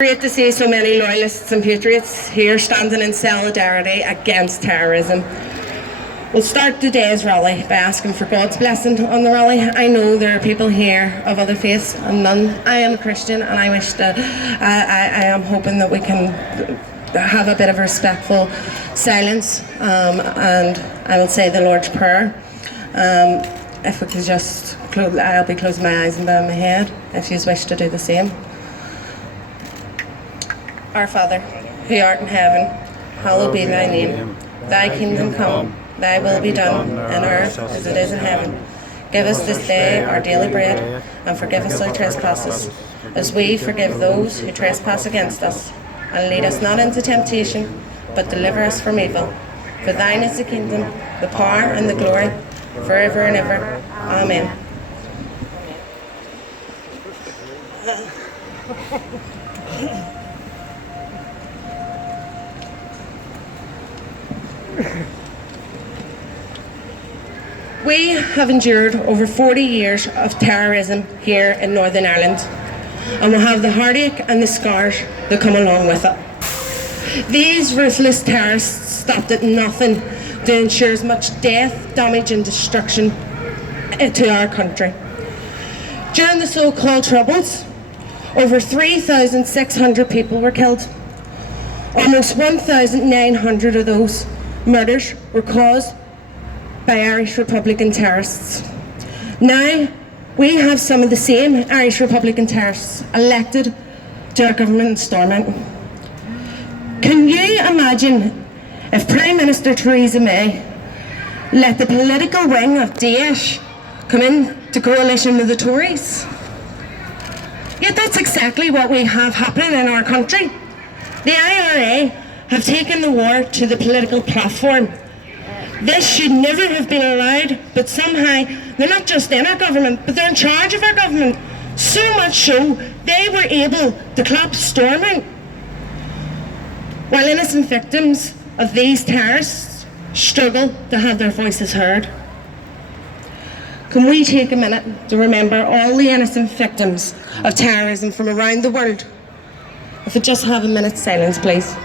Great to see so many loyalists and patriots here standing in solidarity against terrorism. We'll start today's rally by asking for God's blessing on the rally. I know there are people here of other faiths and none. I am a Christian and I wish to, I am hoping that we can have a bit of a respectful silence and I will say the Lord's Prayer. If we could just, I'll be closing my eyes and bowing my head if you wish to do the same. Our Father, who art in heaven, hallowed be thy name. Thy kingdom come, thy will be done, on earth as it is in heaven. Give us this day our daily bread, and forgive us our trespasses, as we forgive those who trespass against us. And lead us not into temptation, but deliver us from evil. For thine is the kingdom, the power, and the glory, forever and ever. Amen. We have endured over 40 years of terrorism here in Northern Ireland, and will have the heartache and the scars that come along with it. These ruthless terrorists stopped at nothing to ensure as much death, damage and destruction to our country. During the so-called Troubles, over 3,600 people were killed. Almost 1,900 of those murders were caused by Irish Republican terrorists. Now, we have some of the same Irish Republican terrorists elected to our government in Stormont. Can you imagine if Prime Minister Theresa May let the political wing of Daesh come into coalition with the Tories? Yet that's exactly what we have happening in our country. The IRA have taken the war to the political platform. This should never have been allowed, but somehow they're not just in our government, but they're in charge of our government. So much so, they were able to collapse Stormont, while innocent victims of these terrorists struggle to have their voices heard. Can we take a minute to remember all the innocent victims of terrorism from around the world? If we just have a minute's silence, please.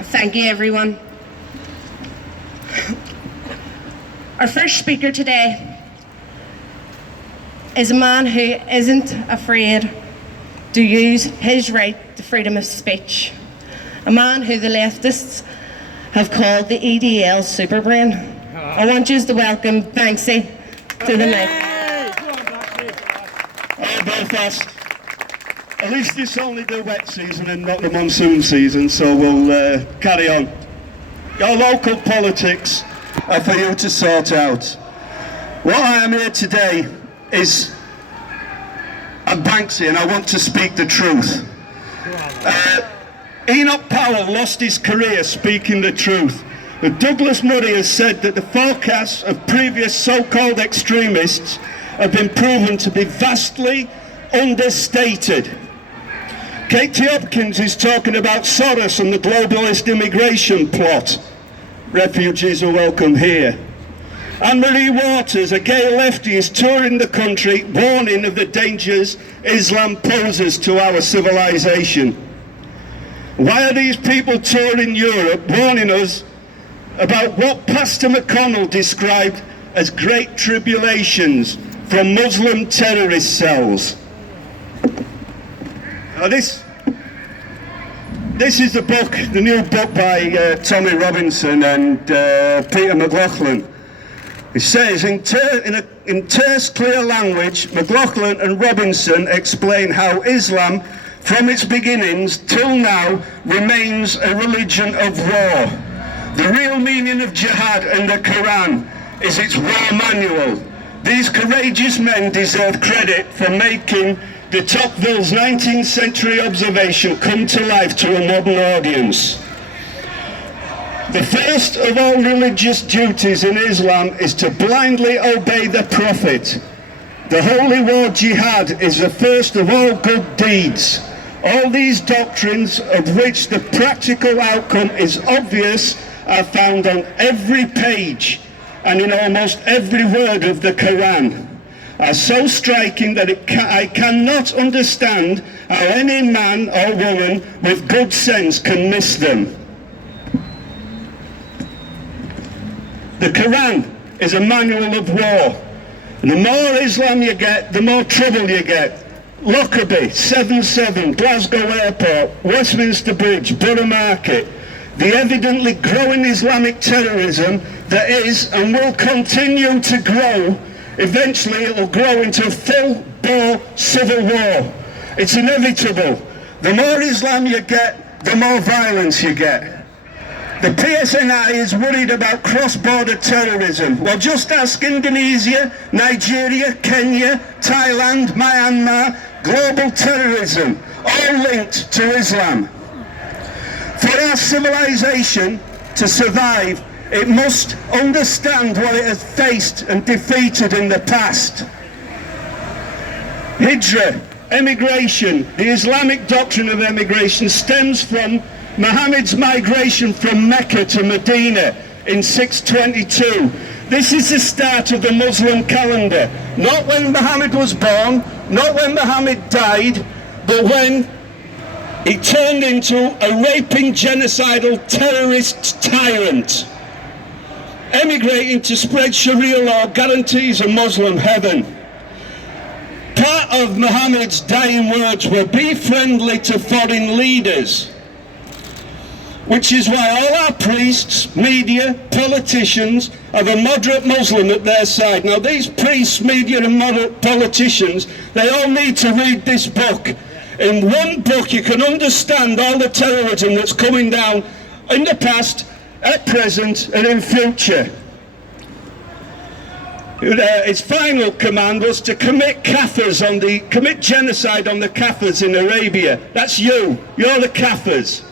Thank you, everyone. Our first speaker today is a man who isn't afraid to use his right to freedom of speech. A man who the leftists have called the EDL superbrain. I want you to welcome Banksy to the mic. Hi, Belfast. At least it's only the wet season and not the monsoon season, so we'll carry on. Your local politics are for you to sort out. What I am here today is I'm Banksy and I want to speak the truth. Enoch Powell lost his career speaking the truth. Douglas Murray has said that the forecasts of previous so-called extremists have been proven to be vastly understated. Katie Hopkins is talking about Soros and the globalist immigration plot. Refugees are welcome here. Anne-Marie Waters, a gay lefty, is touring the country warning of the dangers Islam poses to our civilization. Why are these people touring Europe warning us about what Pastor McConnell described as great tribulations from Muslim terrorist cells? Now this is the book, the new book by Tommy Robinson and Peter McLaughlin. It says, in terse, clear language, McLaughlin and Robinson explain how Islam, from its beginnings till now, remains a religion of war. The real meaning of jihad in the Quran is its war manual. These courageous men deserve credit for making de Tocqueville's 19th century observation come to life to a modern audience. The first of all religious duties in Islam is to blindly obey the Prophet. The holy war jihad is the first of all good deeds. All these doctrines, of which the practical outcome is obvious, are found on every page and in almost every word of the Quran, are so striking that I cannot understand how any man or woman with good sense can miss them. The Quran is a manual of war. And the more Islam you get, the more trouble you get. Lockerbie, 7-7, Glasgow Airport, Westminster Bridge, Borough Market. The evidently growing Islamic terrorism that is and will continue to grow, eventually it will grow into a full-bore civil war. It's inevitable. The more Islam you get, the more violence you get. The PSNI is worried about cross-border terrorism. Well, just ask Indonesia, Nigeria, Kenya, Thailand, Myanmar. Global terrorism, all linked to Islam. For our civilization to survive, it must understand what it has faced and defeated in the past. Hijra, emigration, the Islamic doctrine of emigration stems from Muhammad's migration from Mecca to Medina in 622. This is the start of the Muslim calendar. Not when Muhammad was born, not when Muhammad died, but when he turned into a raping, genocidal, terrorist tyrant. Emigrating to spread Sharia law guarantees a Muslim heaven. Part of Muhammad's dying words were, "Be friendly to foreign leaders," which is why all our priests, media, politicians have a moderate Muslim at their side. Now these priests, media and moderate politicians, they all need to read this book. In one book you can understand all the terrorism that's coming down in the past, at present and in future. His final command was to commit genocide on the Kafirs in Arabia. That's you. You're the Kafirs.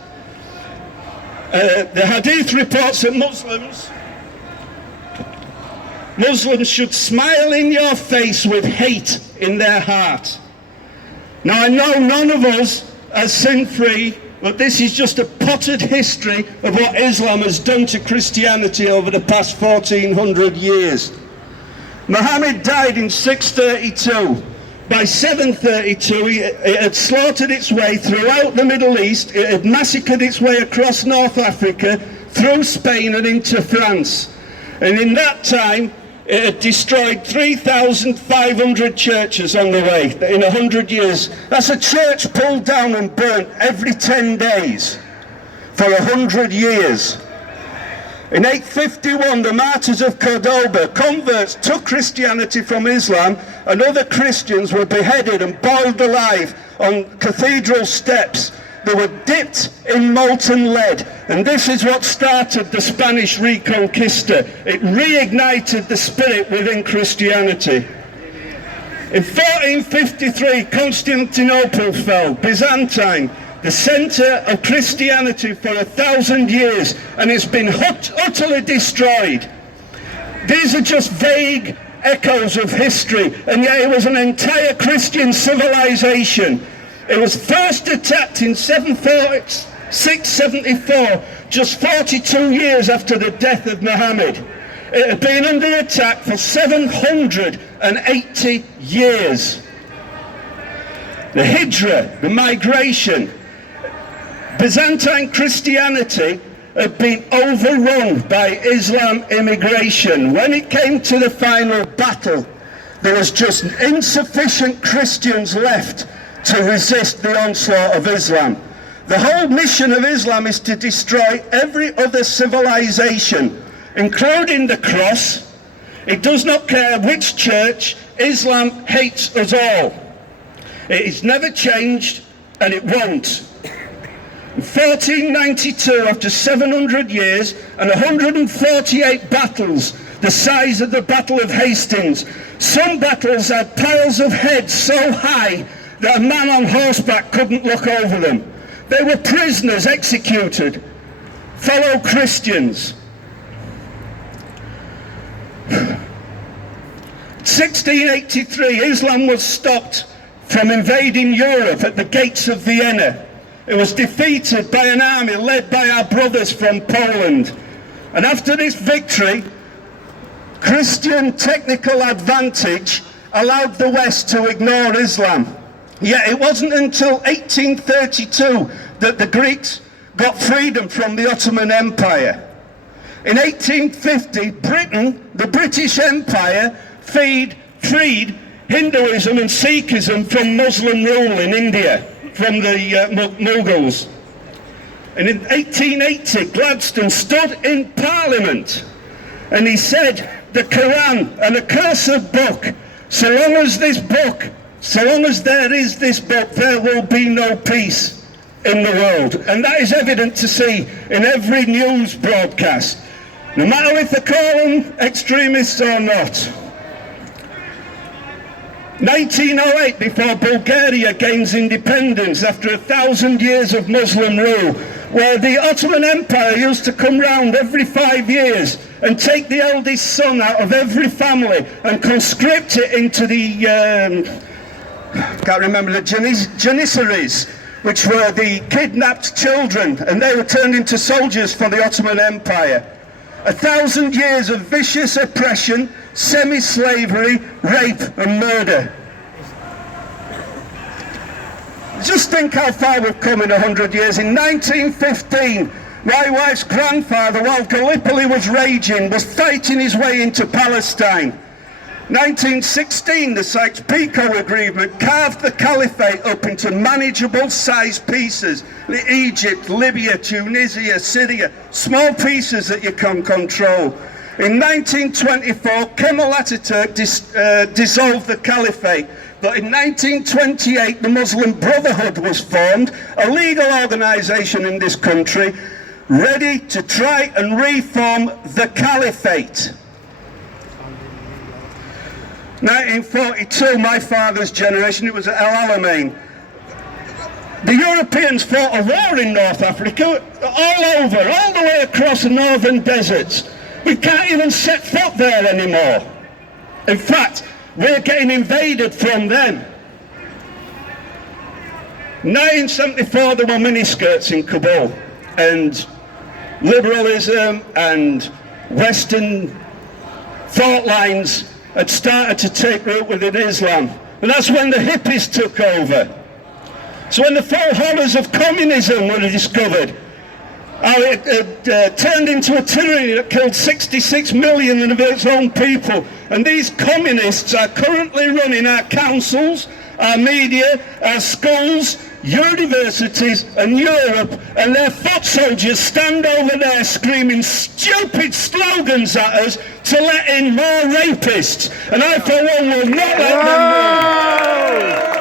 The hadith reports that Muslims should smile in your face with hate in their heart. Now I know none of us are sin-free, but this is just a potted history of what Islam has done to Christianity over the past 1400 years. Muhammad died in 632. By 732, it had slaughtered its way throughout the Middle East. It had massacred its way across North Africa, through Spain and into France. And in that time, it had destroyed 3,500 churches on the way, in 100 years. That's a church pulled down and burnt every 10 days for 100 years. In 851, the martyrs of Cordoba, converts, took Christianity from Islam, and other Christians were beheaded and boiled alive on cathedral steps. They were dipped in molten lead, and this is what started the Spanish Reconquista. It reignited the spirit within Christianity. In 1453, Constantinople fell, Byzantine, the centre of Christianity for 1,000 years, and it's been utterly destroyed. These are just vague echoes of history, and yet it was an entire Christian civilization. It was first attacked in 674, just 42 years after the death of Muhammad. It had been under attack for 780 years. The Hijra, the migration, Byzantine Christianity had been overrun by Islam immigration. When it came to the final battle, there was just insufficient Christians left to resist the onslaught of Islam. The whole mission of Islam is to destroy every other civilization, including the cross, It does not care which church. Islam hates us all. It has never changed, and it won't. In 1492, after 700 years and 148 battles, the size of the Battle of Hastings, some battles had piles of heads so high that a man on horseback couldn't look over them. They were prisoners executed, fellow Christians. 1683, Islam was stopped from invading Europe at the gates of Vienna. It was defeated by an army led by our brothers from Poland. And after this victory, Christian technical advantage allowed the West to ignore Islam. Yet it wasn't until 1832 that the Greeks got freedom from the Ottoman Empire. In 1850, Britain, the British Empire, freed Hinduism and Sikhism from Muslim rule in India, from the Mughals. And in 1880, Gladstone stood in Parliament and he said, the Quran, an accursed book, so long as there is this book, there will be no peace in the world. And that is evident to see in every news broadcast, no matter if they call them extremists or not. 1908, before Bulgaria gains independence after 1,000 years of Muslim rule, where the Ottoman Empire used to come round every 5 years and take the eldest son out of every family and conscript it into the, can't remember, the Janissaries, which were the kidnapped children, and they were turned into soldiers for the Ottoman Empire. 1,000 years of vicious oppression, semi-slavery, rape and murder. Just think how far we've come in 100 years. In 1915, my wife's grandfather, while Gallipoli was raging, was fighting his way into Palestine. 1916, the Sykes-Picot Agreement carved the caliphate up into manageable sized pieces. Egypt, Libya, Tunisia, Syria, small pieces that you can control. In 1924, Kemal Ataturk dissolved the caliphate. But in 1928, the Muslim Brotherhood was formed, a legal organisation in this country, ready to try and reform the caliphate. 1942, my father's generation, it was at El Alamein. The Europeans fought a war in North Africa, all over, all the way across the northern deserts. We can't even set foot there anymore. In fact, we're getting invaded from them. 1974, there were miniskirts in Kabul, and liberalism and Western thought lines had started to take root within Islam. And that's when the hippies took over. So when the full horrors of communism were discovered, how it turned into a tyranny that killed 66 million of its own people. And these communists are currently running our councils, our media, our schools, universities and Europe, and their foot soldiers stand over there screaming stupid slogans at us to let in more rapists. And I, for one, will not let them win.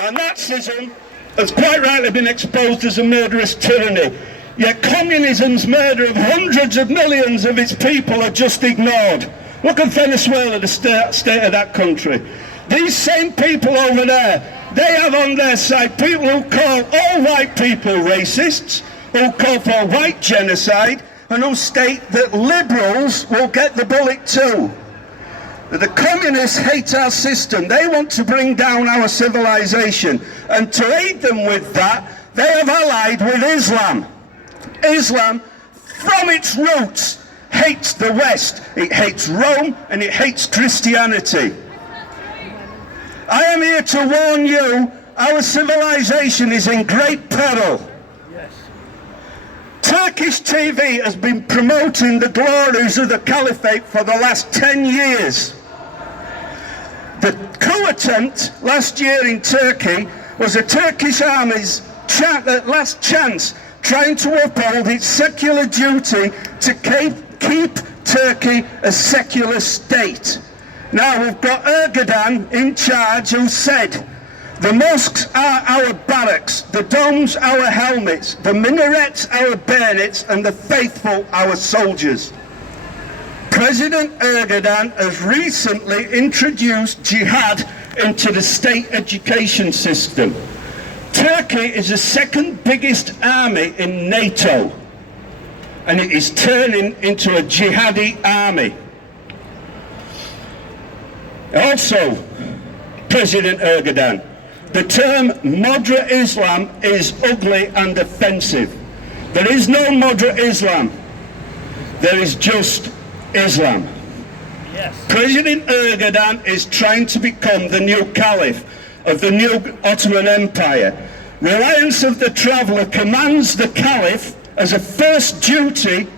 And Nazism has quite rightly been exposed as a murderous tyranny, yet communism's murder of hundreds of millions of its people are just ignored. Look at Venezuela, the state of that country. These same people over there, they have on their side people who call all white people racists, who call for white genocide, and who state that liberals will get the bullet too. The communists hate our system. They want to bring down our civilization. And to aid them with that, they have allied with Islam. Islam, from its roots, hates the West. It hates Rome and it hates Christianity. I am here to warn you, our civilization is in great peril. Turkish TV has been promoting the glories of the caliphate for the last 10 years. The coup attempt last year in Turkey was a Turkish army's last chance trying to uphold its secular duty to keep Turkey a secular state. Now we've got Erdogan in charge, who said, "The mosques are our barracks, the domes our helmets, the minarets our bayonets, and the faithful our soldiers." President Erdogan has recently introduced jihad into the state education system. Turkey is the second biggest army in NATO, and it is turning into a jihadi army. Also, President Erdogan, the term moderate Islam is ugly and offensive. There is no moderate Islam. There is just Islam. Yes. President Erdogan is trying to become the new caliph of the new Ottoman Empire. Reliance of the Traveller commands the caliph as a first duty.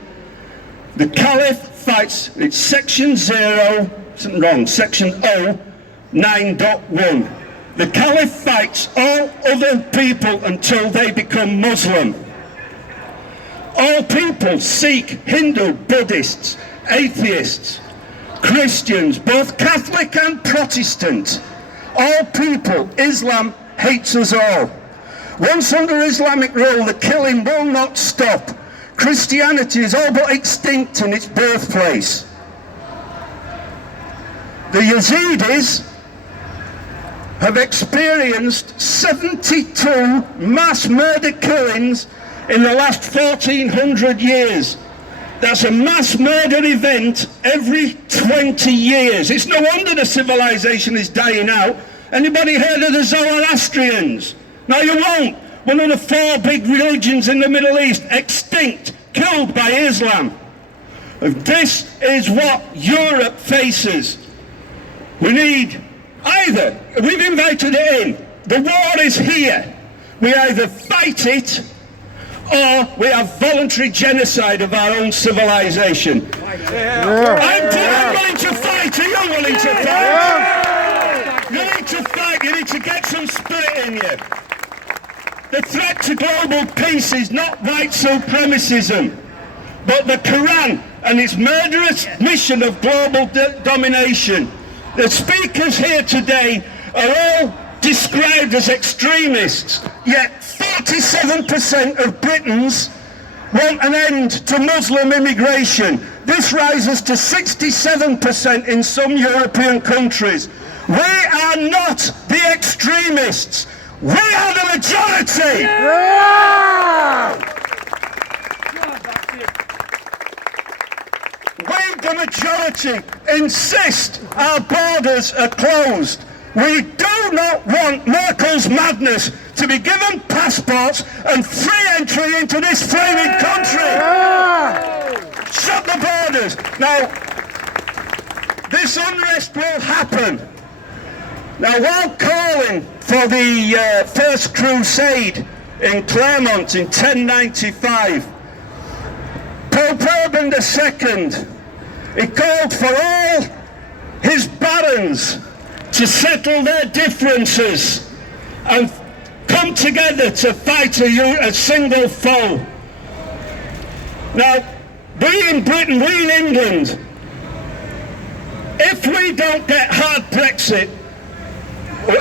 The caliph fights, it's section 09.1. The caliph fights all other people until they become Muslim. All people, Sikh, Hindu, Buddhists, atheists, Christians, both Catholic and Protestant, all people, Islam hates us all. Once under Islamic rule, the killing will not stop. Christianity is all but extinct in its birthplace. The Yazidis have experienced 72 mass murder killings in the last 1400 years. That's a mass murder event every 20 years. It's no wonder the civilization is dying out. Anybody heard of the Zoroastrians? No, you won't. One of the 4 big religions in the Middle East, extinct, killed by Islam. This is what Europe faces. We need either, we've invited it in, the war is here. We either fight it or we have voluntary genocide of our own civilization. I'm willing to fight. Are you willing to fight? You need to fight. You need to get some spirit in you. The threat to global peace is not white supremacism, but the Quran and its murderous mission of global domination. The speakers here today are all described as extremists, yet 47% of Britons want an end to Muslim immigration. This rises to 67% in some European countries. We are not the extremists. We are the majority. Yeah! We, the majority, insist our borders are closed. We do not want Merkel's madness to be given passports and free entry into this flaming country. Yeah! Shut the borders. Now, this unrest will happen. Now, while calling for the First Crusade in Claremont in 1095, Pope Urban II, he called for all his barons to settle their differences and come together to fight a single foe. Now, we in Britain, we in England, if we don't get hard Brexit,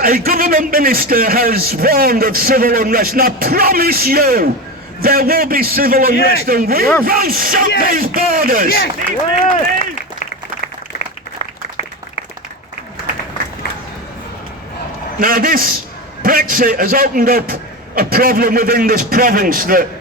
a government minister has warned of civil unrest, and I promise you there will be civil unrest, and we will shut these borders. Now, this Brexit has opened up a problem within this province that